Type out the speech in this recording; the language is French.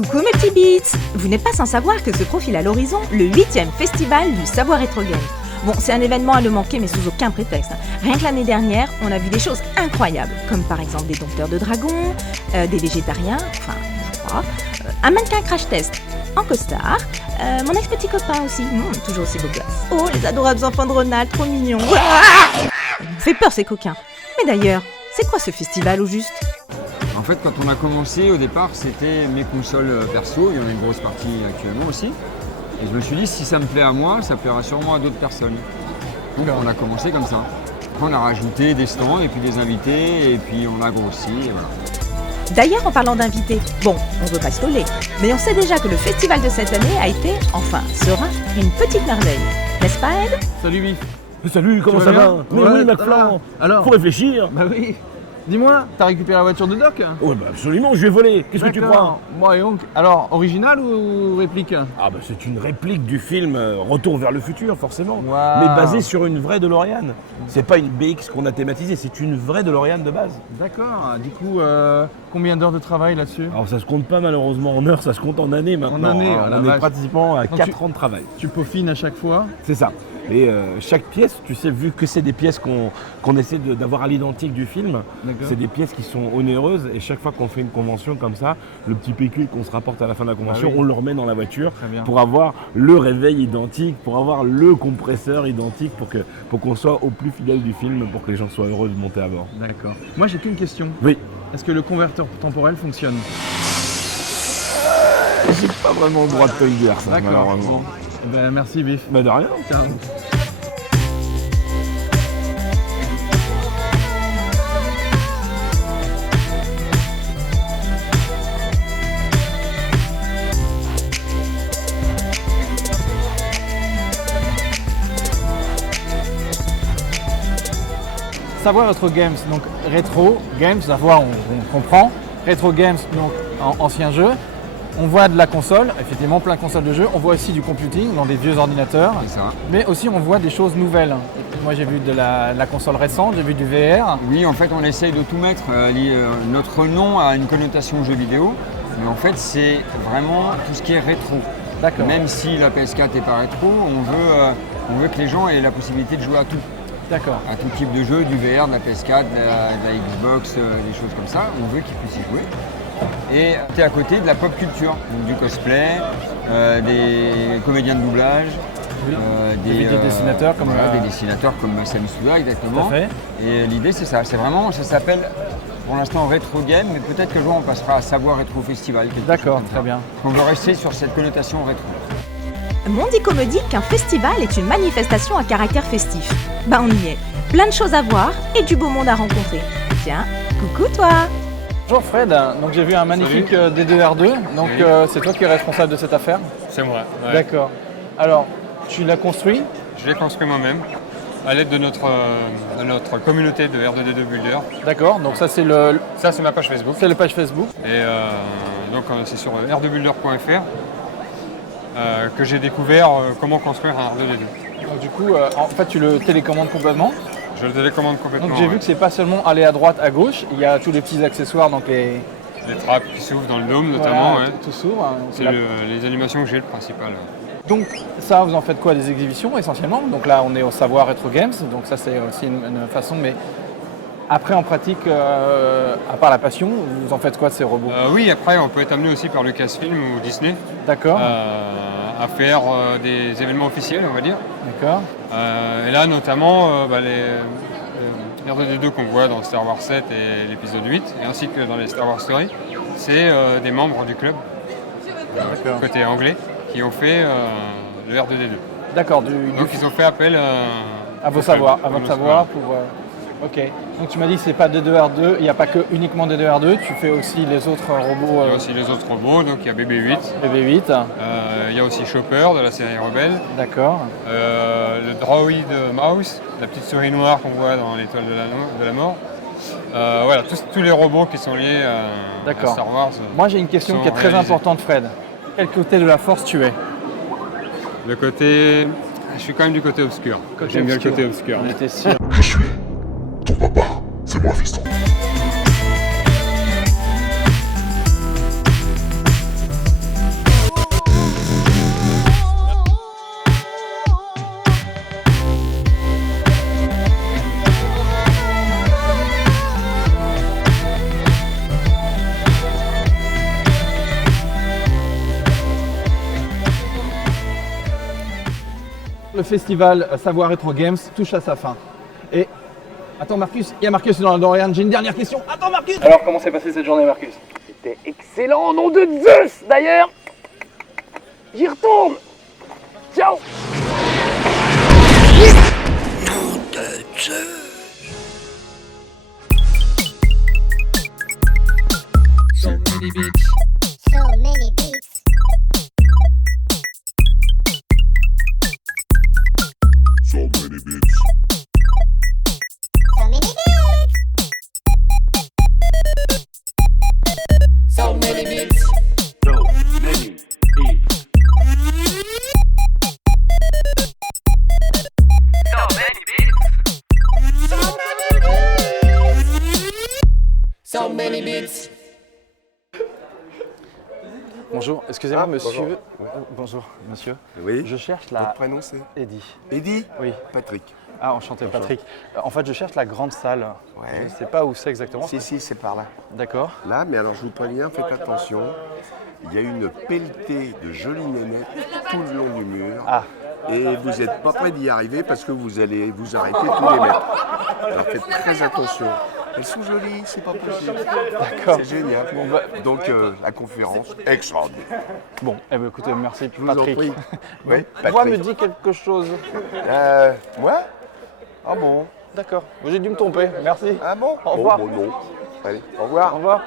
Coucou mes petits beats! Vous n'êtes pas sans savoir que se profile à l'horizon le 8e festival du Savoir Rétro Game. Bon, c'est un événement à ne manquer mais sous aucun prétexte. Rien que l'année dernière, on a vu des choses incroyables, comme par exemple des dompteurs de dragons, des végétariens, enfin, je crois, un mannequin crash test en costard, mon ex-petit copain aussi, toujours aussi beau gosse. Oh, les adorables enfants de Ronald, trop mignons! Ça me fait peur ces coquins. Mais d'ailleurs, c'est quoi ce festival au juste? En fait, quand on a commencé, au départ, c'était mes consoles perso. Il y en a une grosse partie actuellement aussi. Et je me suis dit, si ça me plaît à moi, ça plaira sûrement à d'autres personnes. Donc on a commencé comme ça. Après, on a rajouté des stands et puis des invités et puis on a grossi et voilà. D'ailleurs, en parlant d'invités, bon, on veut pas spoiler, mais on sait déjà que le festival de cette année a été, enfin, sera une petite merveille. N'est-ce pas, Ed? Salut Biff. Salut, comment ça va? Mais oui, McFlan. Alors? Faut réfléchir. Bah oui. Dis-moi, t'as récupéré la voiture de Doc? Ouais, bah absolument, je vais voler. Qu'est-ce que tu crois? Moi et donc, alors, original ou réplique? Ah bah c'est une réplique du film Retour vers le futur, forcément. Wow. Mais basée sur une vraie DeLorean. C'est pas une BX qu'on a thématisée, c'est une vraie DeLorean de base. D'accord. Du coup, combien d'heures de travail là-dessus? Alors ça se compte pas malheureusement en heures, ça se compte en années maintenant. En années, on est pratiquement à 4 ans de travail. Tu peaufines à chaque fois? C'est ça. Et chaque pièce, tu sais, vu que c'est des pièces qu'on essaie d'avoir à l'identique du film, c'est des pièces qui sont onéreuses et chaque fois qu'on fait une convention comme ça, le petit PQ qu'on se rapporte à la fin de la convention, on le remet dans la voiture pour avoir le réveil identique, pour avoir le compresseur identique, pour qu'on soit au plus fidèle du film, pour que les gens soient heureux de monter à bord. D'accord. Moi j'ai qu'une question. Oui. Est-ce que le converteur temporel fonctionne? J'ai pas vraiment le droit de te le dire ça, malheureusement. Eh ben, merci Biff. Bah de rien. Ciao. Savoir Retro Games, donc rétro games, savoir on comprend. Rétro games, donc ancien jeu. On voit de la console, effectivement plein de consoles de jeux. On voit aussi du computing dans des vieux ordinateurs. C'est ça. Mais aussi on voit des choses nouvelles. Moi j'ai vu de la console récente, j'ai vu du VR. Oui, en fait, on essaye de tout mettre. Notre nom a une connotation jeu vidéo, mais en fait, c'est vraiment tout ce qui est rétro. D'accord. Même si la PS4 n'est pas rétro, on veut que les gens aient la possibilité de jouer à tout. D'accord. À tout type de jeu, du VR, de la PS4, de la Xbox, des choses comme ça. On veut qu'ils puissent y jouer. Et tu es à côté de la pop culture, donc du cosplay, des comédiens de doublage, des dessinateurs comme des dessinateurs comme Sam Souda, exactement. Tout à fait. Et l'idée c'est ça, c'est vraiment, ça s'appelle pour l'instant Retro Game, mais peut-être qu'un jour on passera à Savoir Rétro Festival. D'accord, très bien. On veut rester sur cette connotation rétro. Mondico me dit qu'un festival est une manifestation à caractère festif. Bah on y est, plein de choses à voir et du beau monde à rencontrer. Tiens, coucou toi! Bonjour Fred, donc j'ai vu un magnifique D2R2, donc Oui. C'est toi qui es responsable de cette affaire? C'est moi. Ouais. D'accord. Alors, tu l'as construit? Je l'ai construit moi-même à l'aide de notre communauté de R2D2 Builder. D'accord, donc ça c'est Ça, c'est ma page Facebook. la page Facebook. Et donc, c'est sur r2builder.fr que j'ai découvert comment construire un R2D2. Donc, du coup, en fait, tu le télécommandes complètement. Je le télécommande complètement. Donc j'ai vu que c'est pas seulement aller à droite, à gauche, il y a tous les petits accessoires, donc les trappes qui s'ouvrent dans le dôme notamment. voilà, Ouais. tout s'ouvre. Hein, C'est les animations que j'ai le principal. Donc ça, vous en faites quoi? Des exhibitions essentiellement? Donc là, on est au Savoir Retro Games, donc ça c'est aussi une façon, mais après en pratique, à part la passion, vous en faites quoi de ces robots? Oui, après, on peut être amené aussi par Lucasfilm ou Disney D'accord, à faire des événements officiels, on va dire. d'accord, Et là, notamment, les R2D2 qu'on voit dans Star Wars 7 et l'épisode 8, et ainsi que dans les Star Wars Story, c'est des membres du club, d'accord. côté anglais, qui ont fait le R2D2. D'accord, Donc ils ont fait appel à vos au savoirs, club, à votre nos savoir savoirs. pour. Ok. Donc tu m'as dit que c'est pas D2R2, il n'y a pas que uniquement D2R2, tu fais aussi les autres robots Il y a aussi les autres robots, donc il y a BB-8, BB-8. il y a aussi Chopper de la série Rebelle, D'accord. le droid Mouse, la petite souris noire qu'on voit dans l'Étoile de la Mort. Voilà, tous les robots qui sont liés à Star Wars. Moi j'ai une question qui est très réalisés. importante, Fred. Quel côté de la force tu es? Le côté... Je suis quand même du côté obscur. J'aime bien le côté obscur. On était sûr. Je suis ton papa, c'est moi fiston. le festival Savoie Retro Games touche à sa fin. Et attends Marcus, il y a Marcus dans la DeLorean, j'ai une dernière question. Attends Marcus. Alors comment s'est passée cette journée Marcus? C'était excellent, nom de Zeus d'ailleurs. J'y retourne. Ciao. So many beats. So many beats. So many beats. So many beats. So many beats. So many beats. Bonjour, excusez-moi monsieur. bonjour. Bonjour monsieur. Oui. Je cherche Votre la... prénom c'est Eddie. Eddie Oui. Patrick. Ah enchanté Patrick. En fait je cherche la grande salle. Ouais. Je ne sais pas où c'est exactement. Si, c'est par là. D'accord. Là, mais alors je vous préviens, faites attention. Il y a une pelletée de jolies nénettes tout le long du mur. Ah. Et vous n'êtes pas prêt d'y arriver parce que vous allez vous arrêter tous les mètres. Alors faites très attention. Elles sont jolies, c'est pas possible. D'accord. C'est génial. Bon, bah, Donc la conférence, extraordinaire. Bon, eh ben, écoutez, merci Je vous en Patrick. prie. Ouais, La voix me Patrick. dit quelque chose. Moi Ah bon D'accord. J'ai dû me tromper. Merci. Ah bon Au revoir. Bon, non. Allez, au revoir. Au revoir.